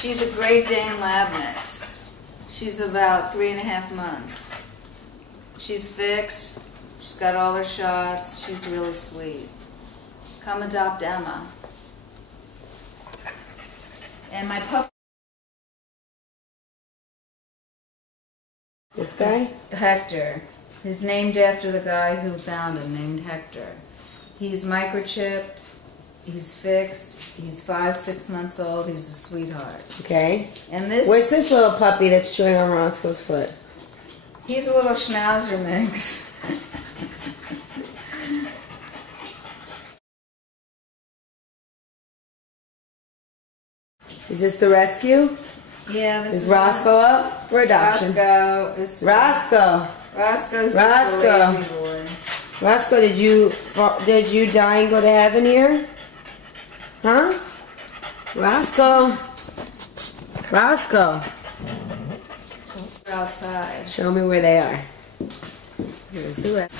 She's a Great Dane Lab mix. She's about 3.5 months. She's fixed. She's got all her shots. She's really sweet. Come adopt Emma. And my puppy. This guy? Hector. He's named after the guy who found him, named Hector. He's microchipped. He's fixed. He's 5-6 months old. He's a sweetheart. Okay. And this. Where's this little puppy that's chewing on Roscoe's foot? He's a little schnauzer mix. Is this the rescue? Yeah, this is Roscoe up for adoption? Roscoe is. Roscoe. Roscoe's just a lazy boy. Roscoe, did you die and go to heaven here? Huh? Roscoe. Roscoe. They're outside. Show me where they are. Here's the rest.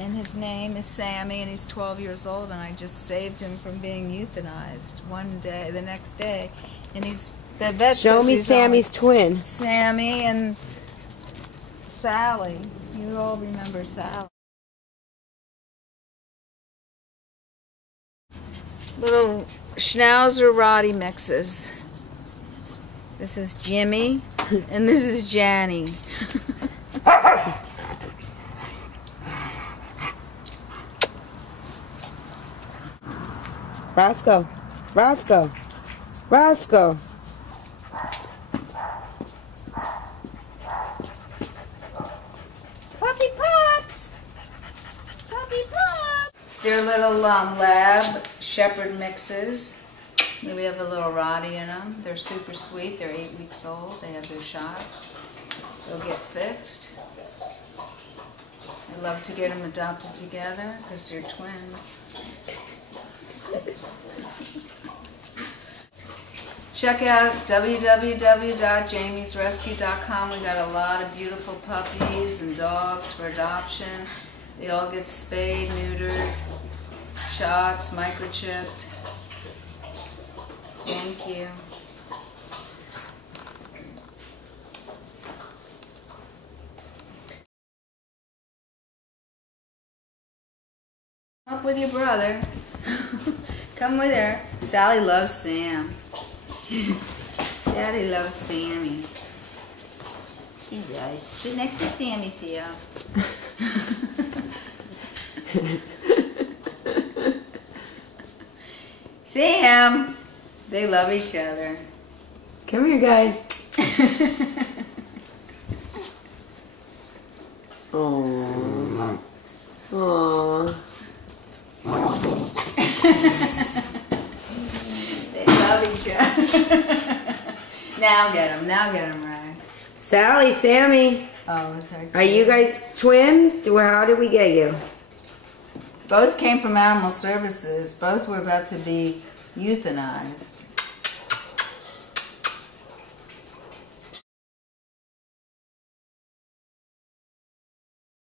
And his name is Sammy, and he's 12 years old, and I just saved him from being euthanized one day, the next day. And the vet Show says me he's Sammy's twin. Sammy and Sally. You all remember Sally. Little Schnauzer Roddy mixes. This is Jimmy, and this is Janny. Roscoe. Roscoe. Roscoe. Puppy pups! Puppy pups! They're little lab shepherd mixes. We have a little Roddy in them. They're super sweet. They're 8 weeks old. They have their shots. They'll get fixed. I love to get them adopted together because they're twins. Check out www.jamiesrescue.com. We got a lot of beautiful puppies and dogs for adoption. They all get spayed, neutered, shots, microchipped. Thank you. Up with your brother. Come with her. Sally loves Sam. Daddy loves Sammy. He does. Sit next to Sammy, Sia. Sam! They love each other. Come here, guys. Aww. Aww. They love each other. Now get them, right? Sally, Sammy. Oh, okay. Are you guys twins? How did we get you? Both came from Animal Services. Both were about to be euthanized.